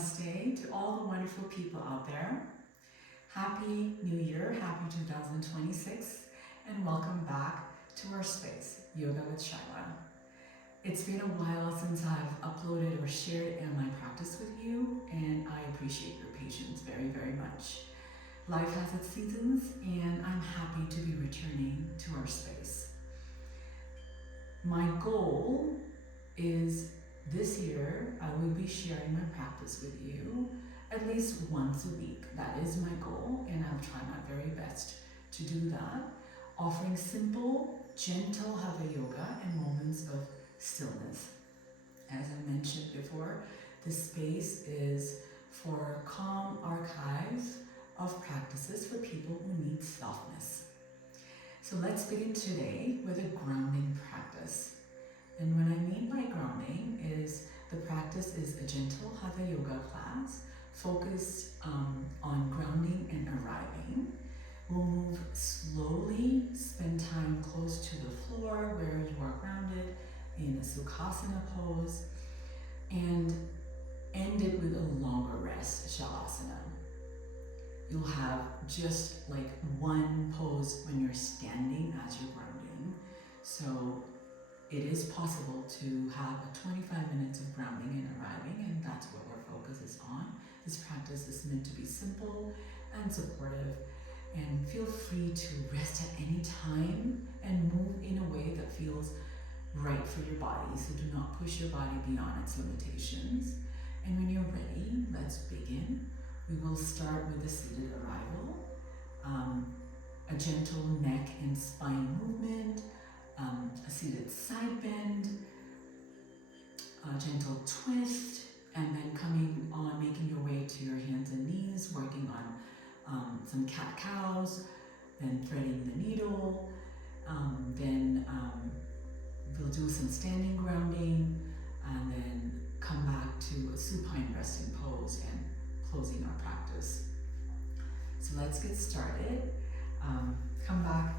Namaste to all the wonderful people out there. Happy New Year, happy 2026, and welcome back to our space, Yoga with Shyla. It's been a while since I've uploaded or shared in my practice with you, and I appreciate your patience very, very much. Life has its seasons, and I'm happy to be returning to our space. My goal is this year, I will be sharing my practice with you at least once a week. That is my goal, and I'll try my very best to do that, offering simple, gentle Hatha yoga and moments of stillness. As I mentioned before, this space is for a calm archive of practices for people who need softness. So let's begin today with a grounding practice. And what I mean by grounding is the practice is a gentle Hatha yoga class focused on grounding and arriving. We'll move slowly, spend time close to the floor where you are grounded in a Sukhasana pose, and end it with a longer rest, Shavasana. You'll have just like one pose when you're standing as you're grounding. So it is possible to have a 25 minutes of grounding and arriving, and that's what our focus is on. This practice is meant to be simple and supportive, and feel free to rest at any time and move in a way that feels right for your body. So do not push your body beyond its limitations. And when you're ready, let's begin. We will start with a seated arrival, a gentle neck and spine movement, a seated side bend, a gentle twist, and then coming on, making your way to your hands and knees, working on some cat-cows, then threading the needle, then we'll do some standing grounding, and then come back to a supine resting pose and closing our practice. So let's get started. Come back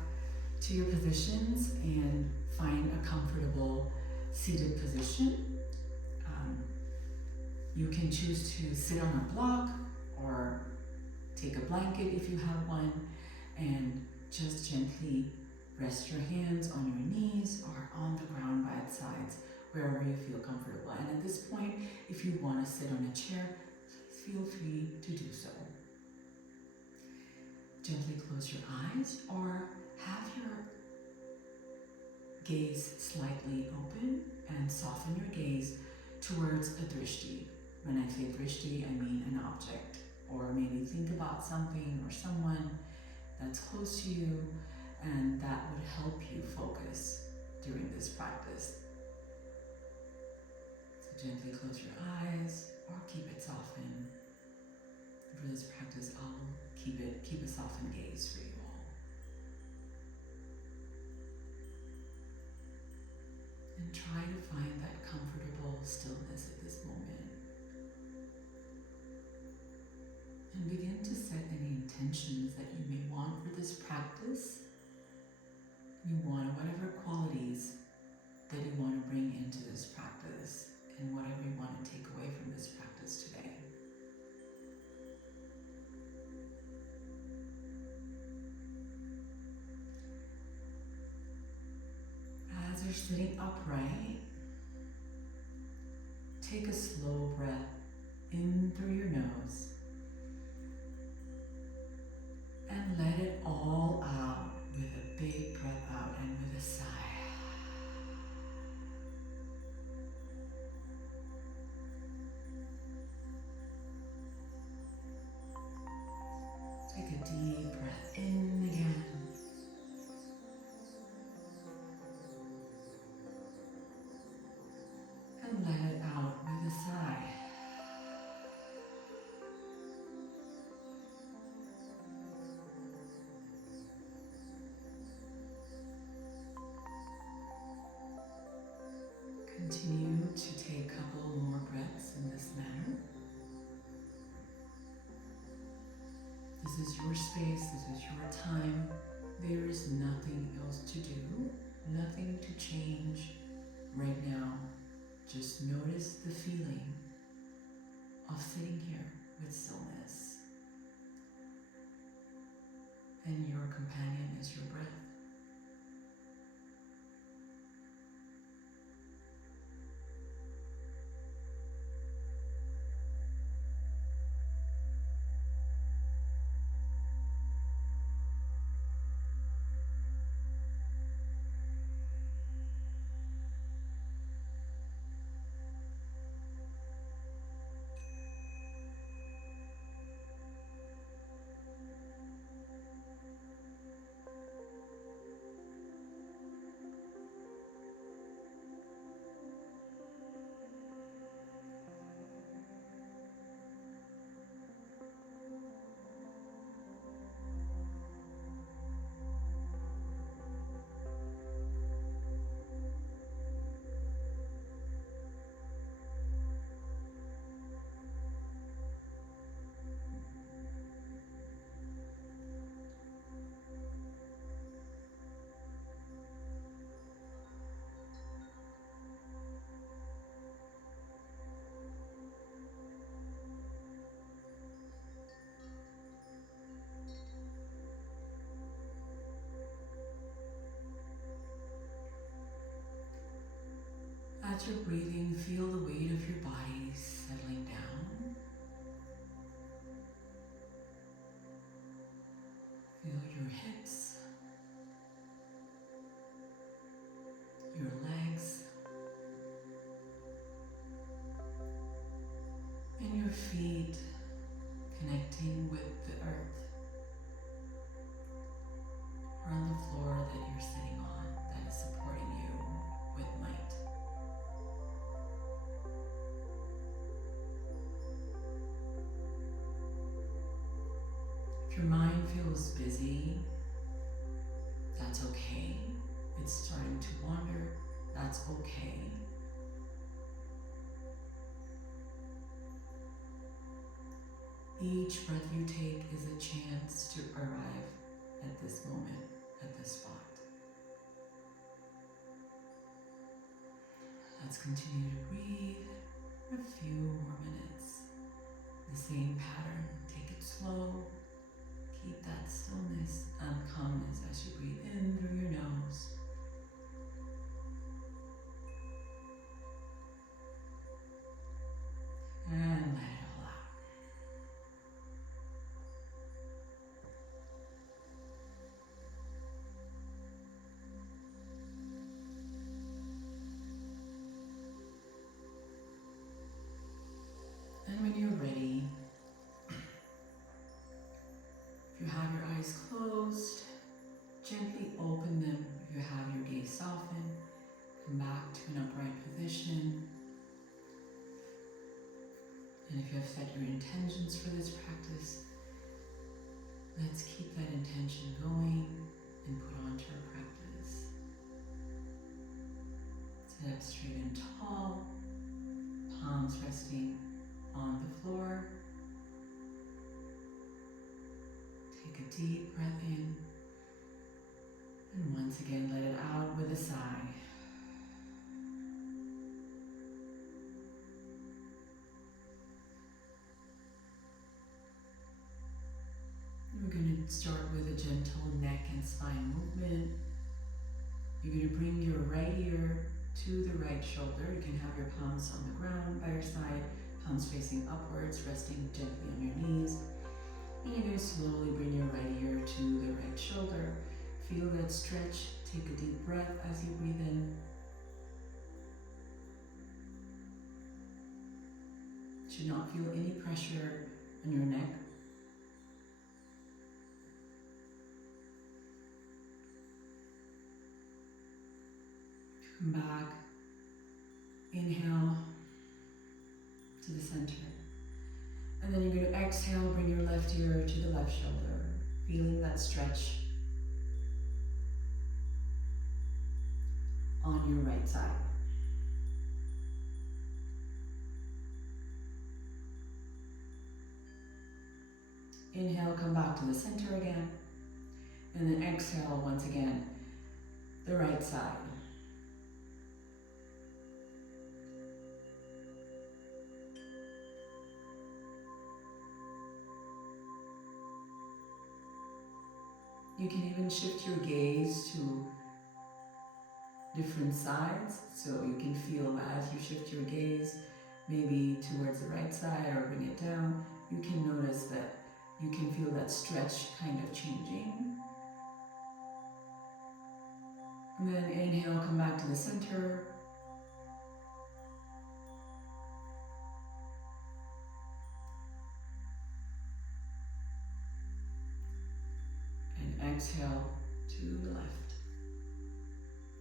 to your positions and find a comfortable seated position. You can choose to sit on a block or take a blanket if you have one, and just gently rest your hands on your knees or on the ground by its sides, wherever you feel comfortable. And at this point, if you want to sit on a chair, feel free to do so. Gently close your eyes or have your gaze slightly open and soften your gaze towards a drishti. When I say drishti, I mean an object, or maybe think about something or someone that's close to you, and that would help you focus during this practice. So gently close your eyes or keep it softened. For this practice, I'll keep a softened gaze for you all. And try to find that comfortable stillness at this moment. And begin to set any intentions that you may want for this practice. You want whatever qualities that you want to bring into this practice, and whatever you want to take away from this practice today. As you're sitting upright, take a slow breath in through your nose and let it all out with a big breath out and with a sigh. Take a deep breath in again. And let it out with a sigh. Continue to take a couple more breaths in this manner. This is your space, this is your time. There is nothing else to do, nothing to change right now. Just notice the feeling of sitting companion is your breath. As you're breathing, feel the weight of your body settling down. Feel your hips, your legs, and your feet connecting with the earth or on the floor that you're sitting on that is supporting you with might. If your mind feels busy, that's okay. It's starting to wander, that's okay. Each breath you take is a chance to arrive at this moment, at this spot. Let's continue to breathe for a few more minutes. The same pattern, take it slow. Keep that stillness and calmness as you breathe in through your nose. And let it all out. And when you're ready, if you have your eyes closed, gently open them. If you have your gaze softened, come back to an upright position. And if you have set your intentions for this practice, let's keep that intention going and put onto our practice. Sit up straight and tall, palms resting on the floor. Take a deep breath in, and once again let it out with a sigh. We're going to start with a gentle neck and spine movement. You're going to bring your right ear to the right shoulder. You can have your palms on the ground by your side, palms facing upwards, resting gently on your knees. And you're going to slowly bring your right ear to the right shoulder. Feel that stretch. Take a deep breath as you breathe in. Should not feel any pressure on your neck. Come back. Inhale to the center. And then you're going to exhale, bring your left ear to the left shoulder, feeling that stretch on your right side. Inhale, come back to the center again. And then exhale once again, the right side. You can even shift your gaze to different sides, so you can feel as you shift your gaze, maybe towards the right side or bring it down, you can notice that you can feel that stretch kind of changing. And then inhale, come back to the center. And exhale to the left.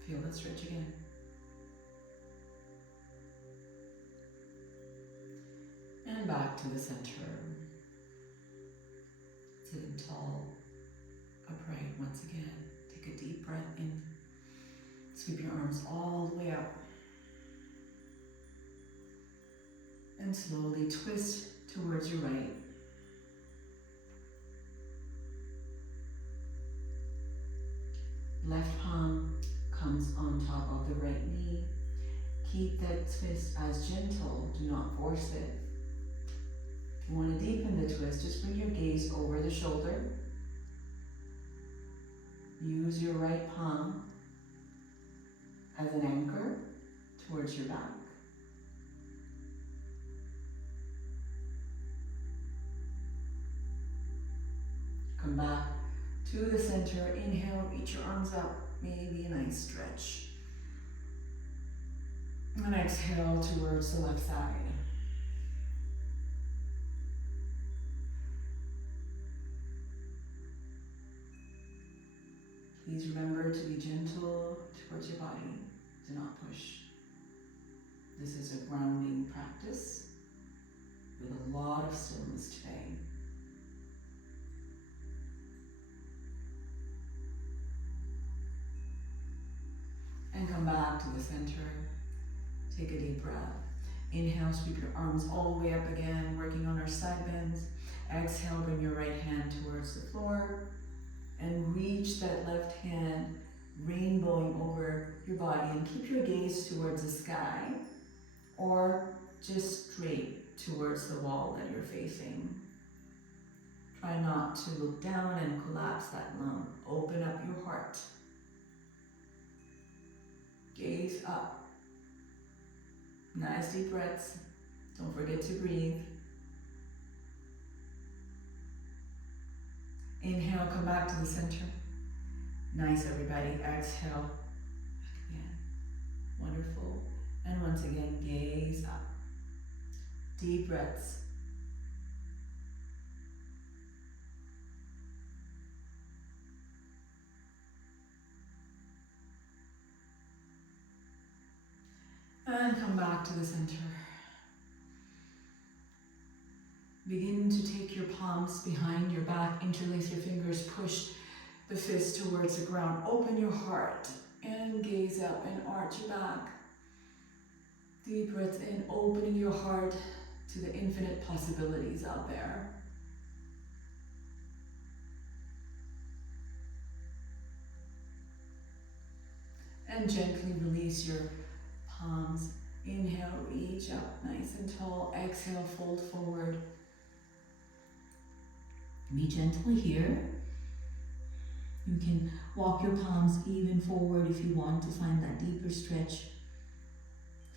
Feel that stretch again. And back to the center. Sitting tall, upright once again. Take a deep breath in. Sweep your arms all the way up. And slowly twist towards your right. Left palm comes on top of the right knee. Keep that twist as gentle, do not force it. If you want to deepen the twist, just bring your gaze over the shoulder. Use your right palm as an anchor towards your back. Come back to the center. Inhale, reach your arms up, maybe a nice stretch. And exhale towards the left side. Please remember to be gentle towards your body. Do not push. This is a grounding practice with a lot of stillness today. And come back to the center. Take a deep breath. Inhale, sweep your arms all the way up again, working on our side bends. Exhale, bring your right hand towards the floor and reach that left hand rainbowing over your body, and keep your gaze towards the sky or just straight towards the wall that you're facing. Try not to look down and collapse that lung. Open up your heart. Gaze up. Nice deep breaths. Don't forget to breathe. Inhale, come back to the center. Nice, everybody. Exhale. Back again. Wonderful. And once again, gaze up. Deep breaths. And come back to the center. Begin to take your palms behind your back, interlace your fingers, push the fist towards the ground. Open your heart and gaze up and arch your back. Deep breath in, opening your heart to the infinite possibilities out there. And gently release your palms. Inhale, reach up nice and tall. Exhale, fold forward. Be gentle here. You can walk your palms even forward if you want to find that deeper stretch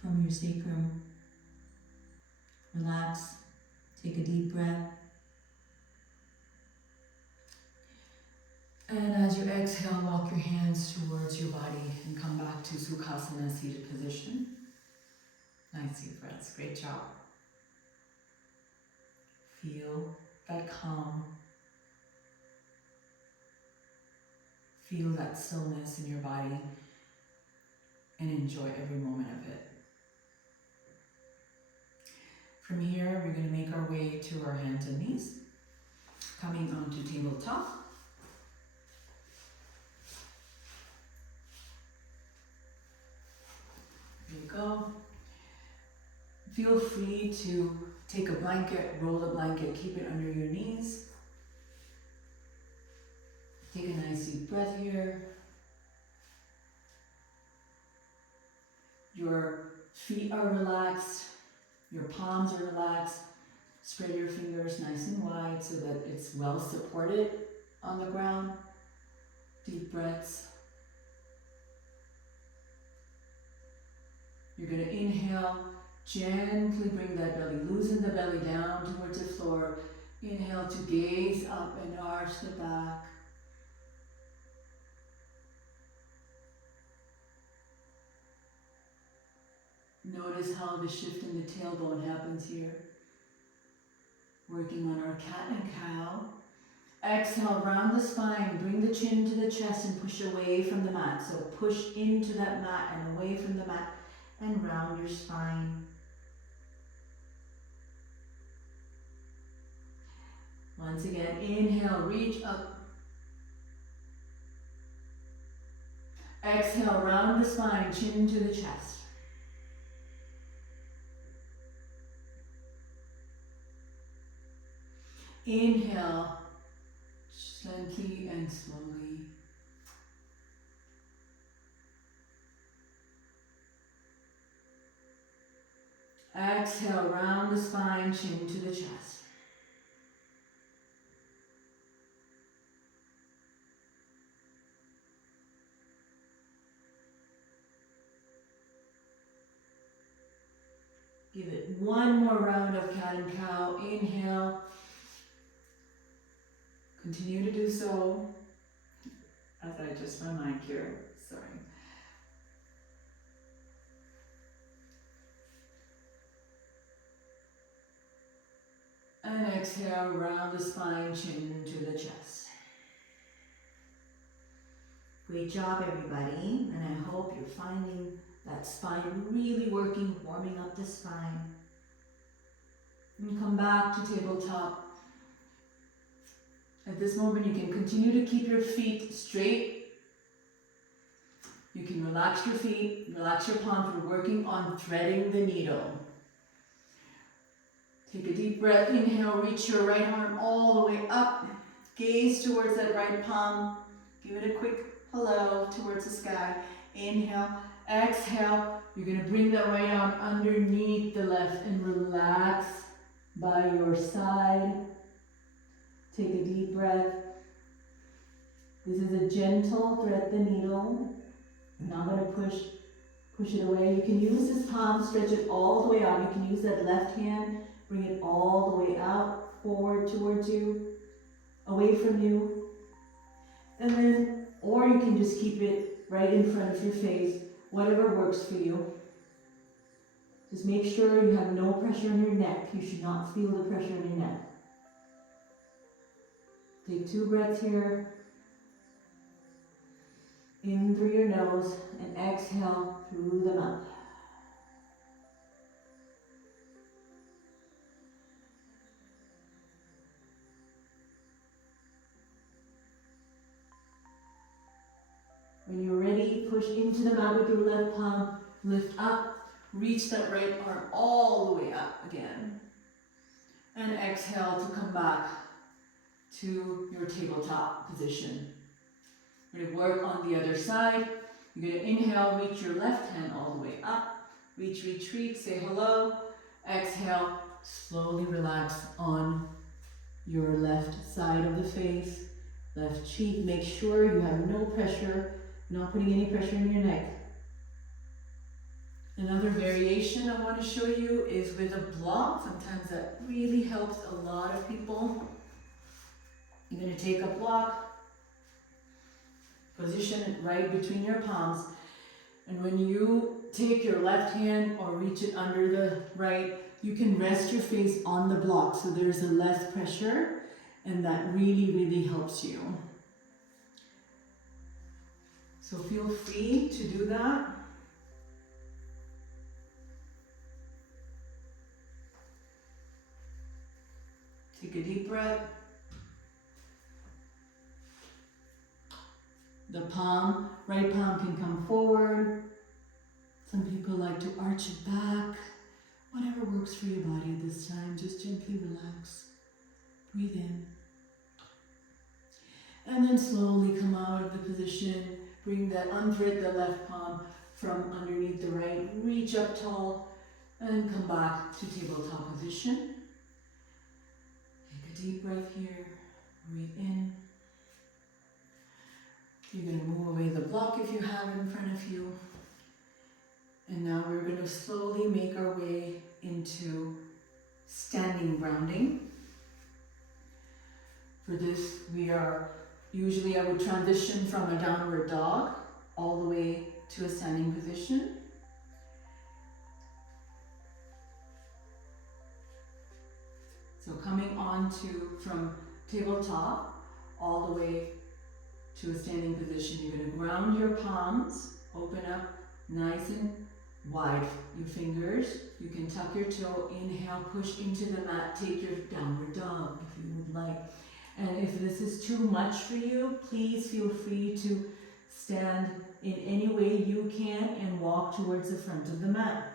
from your sacrum. Relax. Take a deep breath. And as you exhale, walk your hands towards your body and come back to Sukhasana, seated position. Nice deep breaths. Great job. Feel that calm. Feel that stillness in your body and enjoy every moment of it. From here, we're going to make our way to our hands and knees, coming onto tabletop. There you go. Feel free to take a blanket, roll the blanket, keep it under your knees. Take a nice deep breath here. Your feet are relaxed, your palms are relaxed. Spread your fingers nice and wide so that it's well supported on the ground. Deep breaths. You're going to inhale, gently bring that belly, loosen the belly down towards the floor. Inhale to gaze up and arch the back. Notice how the shift in the tailbone happens here. Working on our cat and cow. Exhale, round the spine, bring the chin to the chest and push away from the mat. So push into that mat and away from the mat and round your spine. Once again, inhale, reach up. Exhale, round the spine, chin to the chest. Inhale, gently and slowly. Exhale, round the spine, chin to the chest. Give it one more round of cat and cow. Inhale. Continue to do so. As I adjust my mic here, sorry. And exhale, round the spine, chin to the chest. Great job, everybody. And I hope you're finding that spine really working, warming up the spine. And come back to tabletop. At this moment, you can continue to keep your feet straight. You can relax your feet, relax your palms. We're working on threading the needle. Take a deep breath. Inhale, reach your right arm all the way up. Gaze towards that right palm. Give it a quick hello towards the sky. Inhale, exhale. You're going to bring that right arm underneath the left and relax by your side. Take a deep breath. This is a gentle thread the needle. I'm not going to push it away. You can use this palm, stretch it all the way out. You can use that left hand, bring it all the way out, forward towards you, away from you. And then, or you can just keep it right in front of your face, whatever works for you. Just make sure you have no pressure on your neck. You should not feel the pressure on your neck. Take 2 breaths here. In through your nose and exhale through the mouth. When you're ready, push into the mat with your left palm. Lift up. Reach that right arm all the way up again. And exhale to come back to your tabletop position. We're going to work on the other side. You're going to inhale, reach your left hand all the way up. Reach, reach, reach, say hello. Exhale, slowly relax on your left side of the face, left cheek. Make sure you have no pressure, not putting any pressure in your neck. Another variation I want to show you is with a block. Sometimes that really helps a lot of people. You're going to take a block, position it right between your palms, and when you take your left hand or reach it under the right, you can rest your face on the block so there's a less pressure, and that really, really helps you. So feel free to do that. Take a deep breath. The palm, right palm can come forward. Some people like to arch it back. Whatever works for your body at this time, just gently relax. Breathe in. And then slowly come out of the position. Bring that, unthread the left palm from underneath the right. Reach up tall and come back to tabletop position. Take a deep breath here. Breathe in. You're going to move away the block if you have it in front of you. And now we're going to slowly make our way into standing grounding. For this, usually I would transition from a downward dog all the way to a standing position. So coming on from tabletop all the way to a standing position, you're going to ground your palms, open up nice and wide your fingers. You can tuck your toe, inhale, push into the mat, take your downward dog if you would like. And if this is too much for you, please feel free to stand in any way you can and walk towards the front of the mat.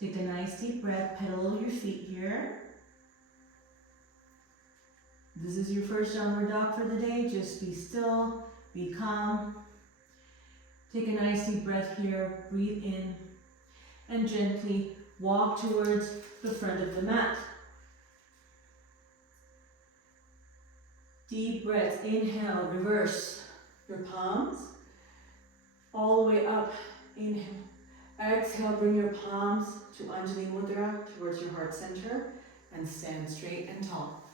Take a nice deep breath, pedal your feet here. This is your first downward dog for the day. Just be still, be calm. Take a nice deep breath here, breathe in, and gently walk towards the front of the mat. Deep breath, inhale, reverse your palms all the way up, inhale. Exhale, bring your palms to Anjali Mudra, towards your heart center, and stand straight and tall.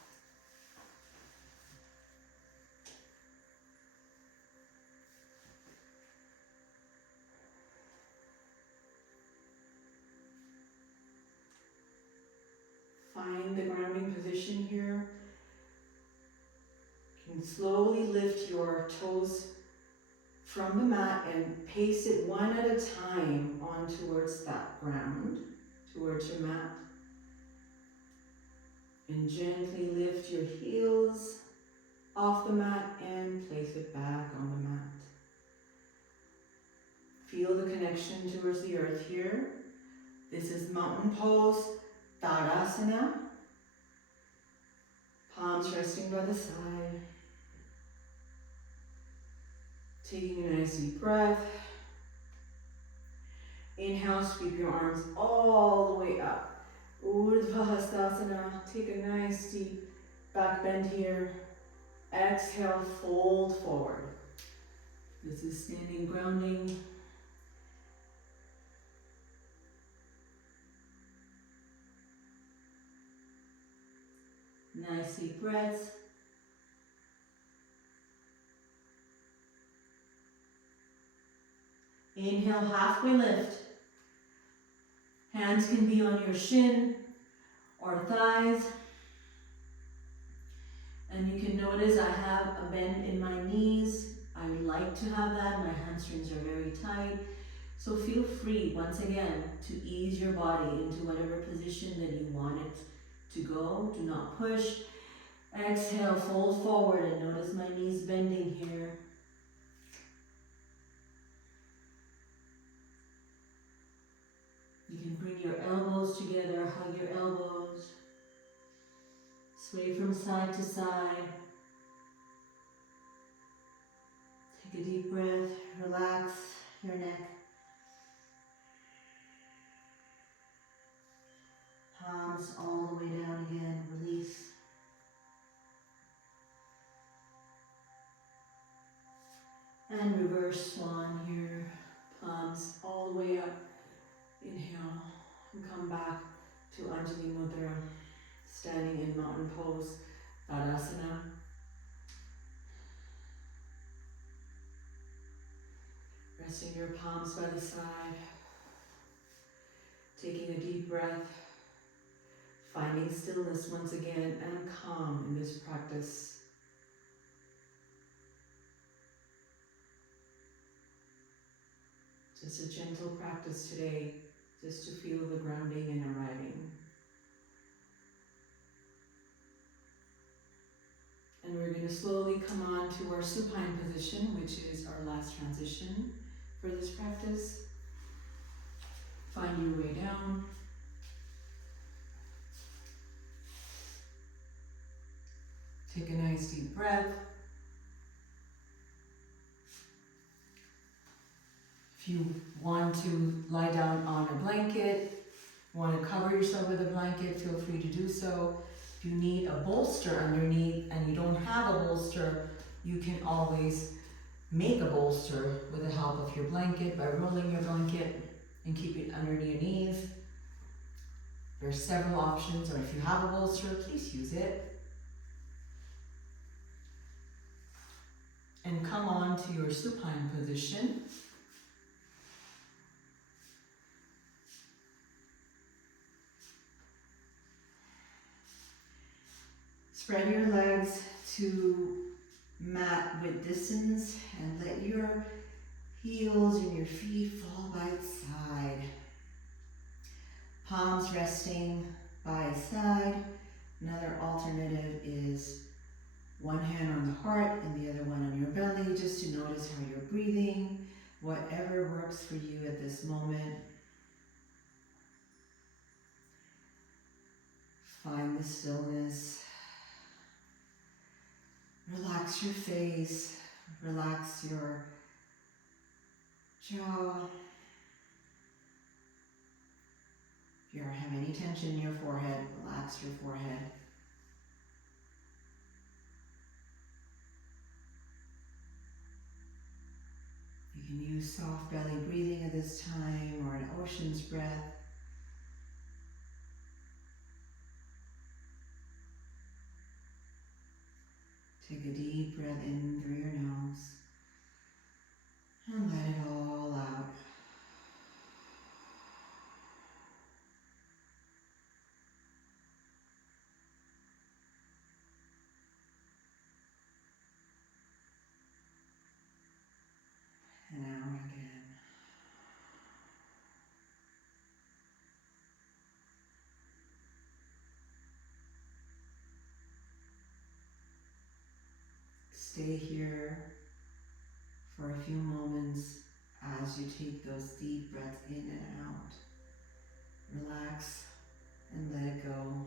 Find the grounding position here. You can slowly lift your toes from the mat and pace it one at a time on towards that ground, towards your mat. And gently lift your heels off the mat and place it back on the mat. Feel the connection towards the earth here. This is mountain pose, Tadasana. Palms resting by the side. Taking a nice deep breath. Inhale, sweep your arms all the way up. Urdhva Hastasana. Take a nice deep back bend here. Exhale, fold forward. This is standing grounding. Nice deep breaths. Inhale, halfway lift. Hands can be on your shin or thighs. And you can notice I have a bend in my knees. I would like to have that. My hamstrings are very tight. So feel free, once again, to ease your body into whatever position that you want it to go. Do not push. Exhale, fold forward, and notice my knees bending here. You can bring your elbows together, hug your elbows. Sway from side to side. Take a deep breath, relax your neck. Palms all the way down again, release. And reverse swan here, palms all the way up. Inhale and come back to Anjali Mudra, standing in mountain pose, Tadasana. Resting your palms by the side, taking a deep breath, finding stillness once again and calm in this practice. Just a gentle practice today, just to feel the grounding and arriving. And we're going to slowly come on to our supine position, which is our last transition for this practice. Find your way down. Take a nice deep breath. If you want to lie down on a blanket, want to cover yourself with a blanket, feel free to do so. If you need a bolster underneath and you don't have a bolster, You can always make a bolster with the help of your blanket by rolling your blanket and keep it under your knees. There are several options, or if you have a bolster, please use it. And come on to your supine position. Spread your legs to mat width distance and let your heels and your feet fall by its side. Palms resting by its side. Another alternative is one hand on the heart and the other one on your belly, just to notice how you're breathing, whatever works for you at this moment. Find the stillness. Relax your face, relax your jaw. If you have any tension in your forehead, relax your forehead. You can use soft belly breathing at this time, or an ocean's breath. Take a deep breath in through your nose and let it all out. And out again. Stay here for a few moments as you take those deep breaths in and out. Relax and let it go.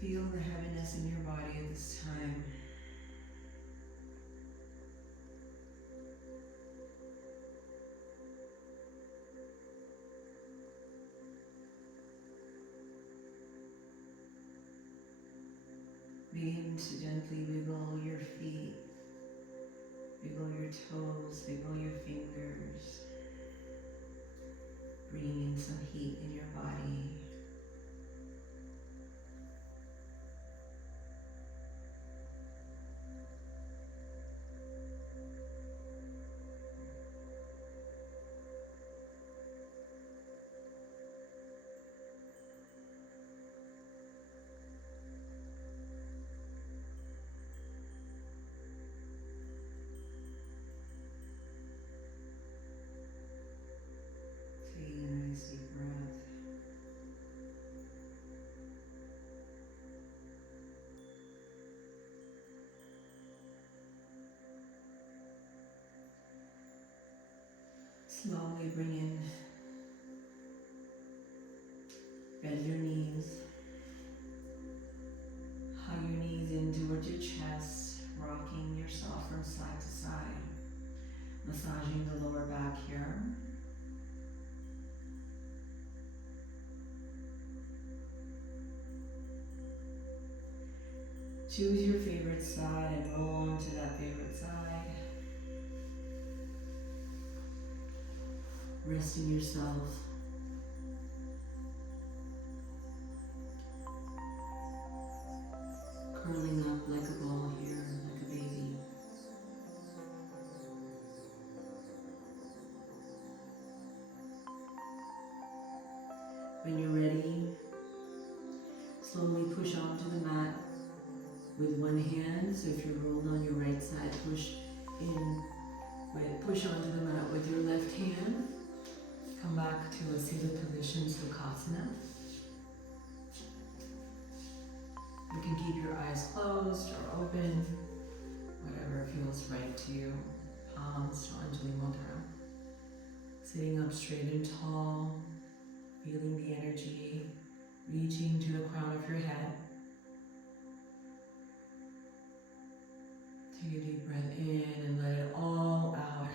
Feel the heaviness in your body at this time. Begin to gently wiggle your feet, Wiggle your toes, wiggle your fingers. Bringing in some heat in your body. Taking a nice deep breath. Slowly bring in, bend your knees, hug your knees in towards your chest, rocking yourself from side to side, massaging the lower back here. Choose your favorite side and roll onto that favorite side. Resting yourself. Curling up like a ball here, like a baby. When you're ready, slowly push onto the mat with one hand. So if you're rolled on your right side, push onto the mat with your left hand. Come back to a seated position, Sukhasana. You can keep your eyes closed or open, whatever feels right to you. Palms to Anjali Mudra. Sitting up straight and tall, feeling the energy, reaching to the crown of your head. Take a deep breath in and let it all out.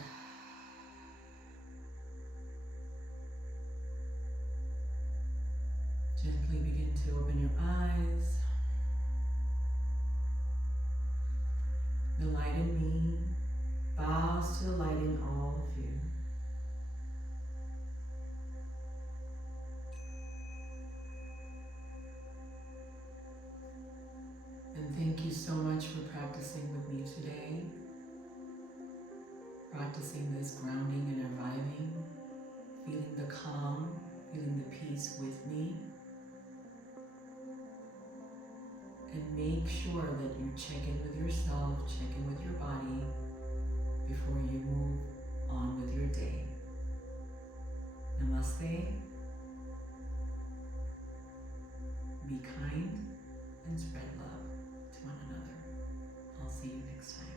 Gently begin to open your eyes. The light in me bows to the light in all of you. And thank you so much for practicing with me today. Practicing this grounding and reviving, feeling the calm, feeling the peace with me. And make sure that you check in with yourself, check in with your body before you move on with your day. Namaste. Be kind and spread love to one another. I'll see you next time.